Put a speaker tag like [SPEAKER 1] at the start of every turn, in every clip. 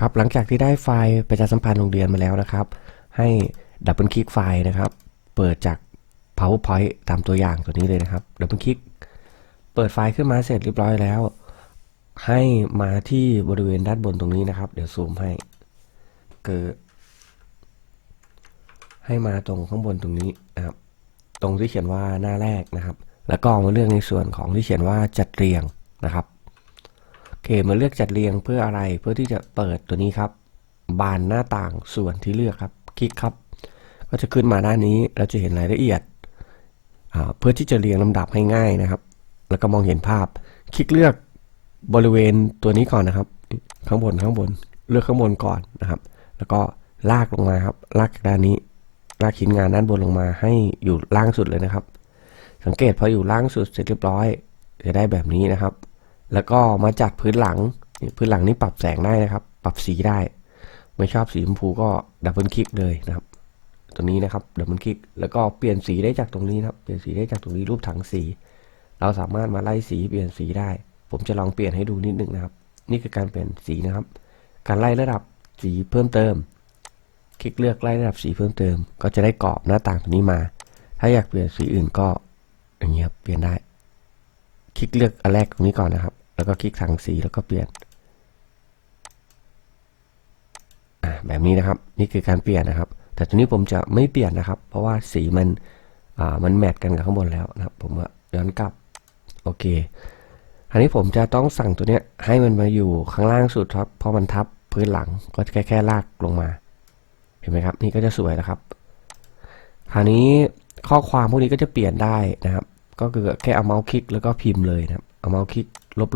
[SPEAKER 1] ครับหลังจากที่ได้ไฟล์ประชาสัมพันธ์โรงเรียนมาแล้วนะครับ ให้ดับเบิลคลิกไฟล์นะครับ เปิดจาก PowerPoint ตามตัวอย่างตัวนี้เลยนะครับดับเบิลคลิกเปิดไฟล์ขึ้นมาเสร็จเรียบร้อยแล้ว ให้มาที่บริเวณด้านบนตรงนี้นะครับ เดี๋ยวซูมให้เกิดให้มาตรงข้างบนตรงนี้นะครับ ตรงที่เขียนว่าหน้าแรกนะครับ แล้วก็มาเลือกในส่วนของที่เขียนว่าจัดเรียงนะครับ ค มาเลือกจัดเรียงเพื่ออะไรเพื่อที่จะเปิดตัวนี้ครับ บานหน้าต่างส่วนที่เลือกครับ คลิกครับ ก็จะขึ้นมาด้านนี้เราจะเห็นรายละเอียด เพื่อที่จะเรียงลำดับให้ง่ายนะครับ แล้วก็มองเห็นภาพ คลิกเลือกบริเวณตัวนี้ก่อนนะครับ ข้างบนข้างบนเลือกข้างบนก่อนนะครับ แล้วก็ลากลงมาครับ ลากจากด้านนี้ ลากชิ้นงานด้านบนลงมาให้อยู่ล่างสุดเลยนะครับ สังเกตพออยู่ล่างสุดเสร็จเรียบร้อย จะได้แบบนี้นะครับ แล้วก็มาจัดพื้นหลัง พื้นหลังนี่ปรับแสงได้นะครับ ปรับสีได้ ไม่ชอบสีชมพูก็ดับเบิลคลิกเลยนะครับตรงนี้นะครับดับเบิลคลิก แล้วก็เปลี่ยนสีได้จากตรงนี้นะครับ เปลี่ยนสีได้จากตรงนี้รูปถังสี เราสามารถมาไล่สีเปลี่ยนสีได้ ผมจะลองเปลี่ยนให้ดูนิดนึงนะครับ นี่คือการเปลี่ยนสีนะครับ การไล่ระดับสีเพิ่มเติม คลิกเลือกไล่ระดับสีเพิ่มเติม ก็จะได้กรอบหน้าต่างตัวนี้มา ถ้าอยากเปลี่ยนสีอื่นก็อย่างเงี้ยบเปลี่ยนได้ คลิกเลือกอันแรกตรงนี้ก่อนนะครับ แล้วก็คลิกถังสีแล้วก็เปลี่ยนแบบนี้นะครับนี่คือการเปลี่ยนนะครับ แต่ตัวนี้ผมจะไม่เปลี่ยนนะครับ เพราะว่าสีมันมันแมทกันกับข้างบนแล้วนะครับ ผมย้อนกลับโอเคอันนี้ผมจะต้องสั่งตัวเนี้ยให้มันมาอยู่ข้างล่างสุดครับเพราะมันทับพื้นหลังก็แค่แค่ลากลงมา เห็นไหมครับ นี่ก็จะสวยแล้วครับ คราวนี้ข้อความพวกนี้ก็จะเปลี่ยนได้นะครับ ก็คือแค่เอาเมาส์คลิกแล้วก็พิมพ์เลยนะครับเอาเมาส์คลิก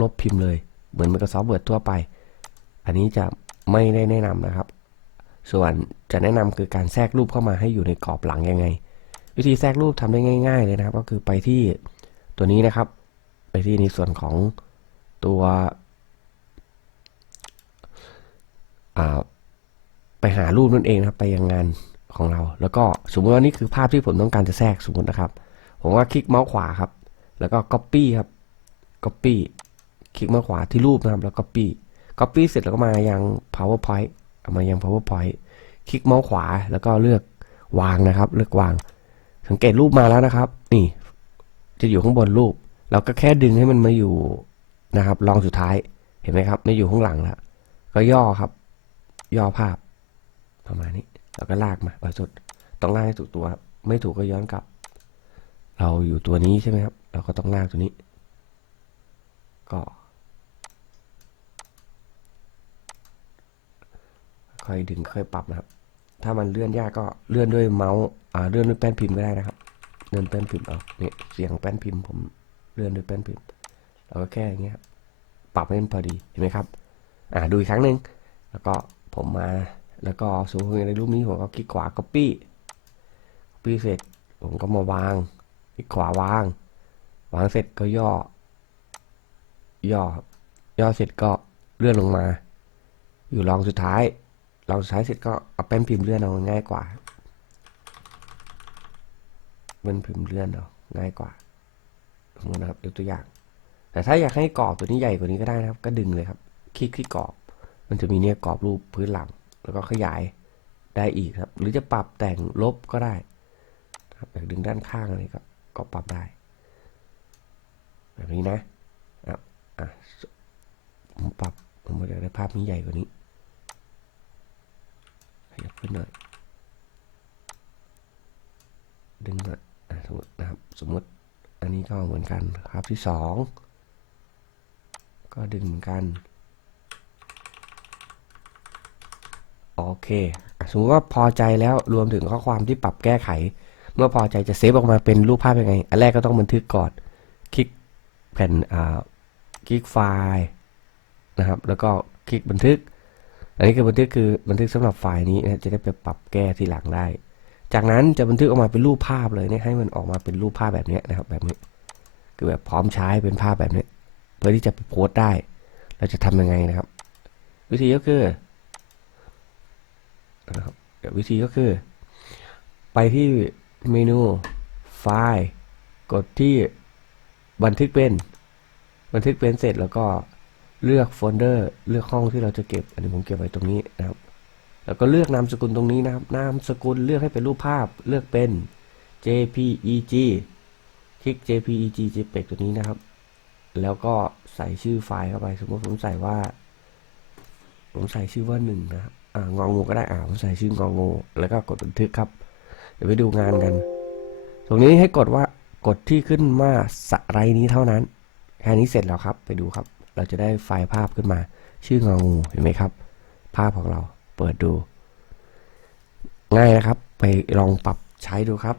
[SPEAKER 1] ลบๆพิมพ์เลย เหมือน Microsoft Word ทั่วไป อันนี้จะไม่ได้แนะนำนะครับ ส่วนจะแนะนำคือการแทรกรูปเข้ามาให้อยู่ในกรอบหลังยังไง วิธีแทรกรูปทำได้ง่าย ๆ เลยนะครับ ก็คือไปที่ตัวนี้นะครับ ไปที่ในส่วนของตัวไปหารูปนั่นเองนะครับ ไปยังงานของเรา แล้วก็สมมติว่านี่คือภาพที่ผมต้องการจะแทรกสมมตินะครับ ผมว่าคลิกเมาส์ขวาครับ แล้วก็ copy ครับ copy คลิกเมาส์ขวาที่รูปนะครับ แล้ว copy copy เสร็จแล้วก็มายัง powerpoint เอามายัง powerpoint คลิกเมาส์ขวาแล้วก็เลือกวางนะครับ เลือกวาง สังเกตรูปมาแล้วนะครับ นี่ จะอยู่ข้างบนรูป เราก็แค่ดึงให้มันมาอยู่นะครับรองสุดท้ายเห็นไหมครับไม่อยู่ข้างหลังแล้วก็ย่อครับ ย่อภาพประมาณนี้แล้วก็ลากมาไว้สุดต้องลากให้ถูกตัวครับไม่ถูกก็ย้อนกลับ เราอยู่ตัวนี้ใช่ไหมครับ เราก็ต้องลากตัวนี้ ก็ ค่อยดึงค่อยปรับนะครับ ถ้ามันเลื่อนยากก็เลื่อนด้วยเมาส์อ่าเลื่อนด้วยแป้นพิมพ์ก็ได้นะครับเลื่อนแป้นพิมพ์เอาเนี่ยเสียงแป้นพิมพ์ผมเลื่อนด้วยแป้นพิมพ์เราก็แค่อย่างเงี้ยครับปรับให้มันพอดีเห็นไหมครับอ่าดูอีกครั้งหนึ่งแล้วก็ผมมาแล้วก็สมมติในรูปนี้ผมก็คลิกขวา copy copy เสร็จผมก็มาวางคลิกขวาวาง วางเสร็จก็ย่อ ย่อย่อเสร็จก็เลื่อนลงมา อยู่รองสุดท้าย รองสุดท้เสร็จก็เอาแป้นพิมพ์เลื่อนเอาง่ายกว่าเป็นพิมพ์เลื่อนเอาง่ายกว่าสมมตินะครับยกตัวอย่าง แต่ถ้าอยากให้กรอบตัวนี้ใหญ่กว่านี้ก็ได้นะครับ ก็ดึงเลยครับ คลิกที่กรอบ มันจะมีเนี่ยกรอบรูปพื้นหลัง แล้วก็ขยายได้อีกครับ หรือจะปรับแต่งลบก็ได้ครับอยากดึงด้านข้างอะไรก็ก็ปรับได้ แบบนี้นะอะผมปรับผมอยากได้ภาพนี้ใหญ่กว่านี้ ยับขึ้นหน่อย ดึงหน่อยสมมตินะครับ สมมติ อันนี้ก็เหมือนกันครับที่สองก็ดึงเหมือนกัน โอเค สมมติว่าพอใจแล้วรวมถึงข้อความที่ปรับแก้ไข เมื่อพอใจจะเซฟออกมาเป็นรูปภาพยังไง อันแรกก็ต้องบันทึกก่อน คลิกแผ่นอ่าคลิกไฟล์นะครับ แล้วก็คลิกบันทึก อันนี้คือบันทึกคือบันทึกสำหรับไฟล์นี้นะจะได้ไปปรับแก้ทีหลังได้ จากนั้นจะบันทึกออกมาเป็นรูปภาพเลยเนี่ยให้มันออกมาเป็นรูปภาพแบบนี้นะครับ แบบนี้ คือแบบพร้อมใช้เป็นภาพแบบนี้เพื่อที่จะไปโพสต์ได้ เราจะทำยังไงนะครับ วิธีก็คือนะครับวิธีก็คือ ไปที่เมนูไฟล์ กดที่บันทึกเป็น บันทึกเป็นเสร็จแล้วก็ เลือกโฟลเดอร์เลือกห้องที่เราจะเก็บ อันนี้ผมเก็บไว้ตรงนี้นะครับ แล้วก็เลือกนามสกุลตรงนี้นะครับ นามสกุลเลือกให้เป็นรูปภาพ เลือกเป็น JPEG คลิก JPEG JPEG ตัวนี้นะครับ แล้วก็ใส่ชื่อไฟล์เข้าไป สมมติผมใส่ว่า ผมใส่ชื่อว่าหนึ่งนะครับอ่างองูก็ได้อ่าผมใส่ชื่ององูแล้วก็กดบันทึกครับ เดี๋ยวไปดูงานกัน ตรงนี้ให้กดว่ากดที่ขึ้นมาสไลด์นี้เท่านั้น แค่นี้เสร็จแล้วครับ ไปดูครับ เราจะได้ไฟล์ภาพขึ้นมา ชื่ององูเห็นไหมครับ ภาพของเราเปิดดู ง่ายนะครับ ไปลองปรับใช้ดูครับ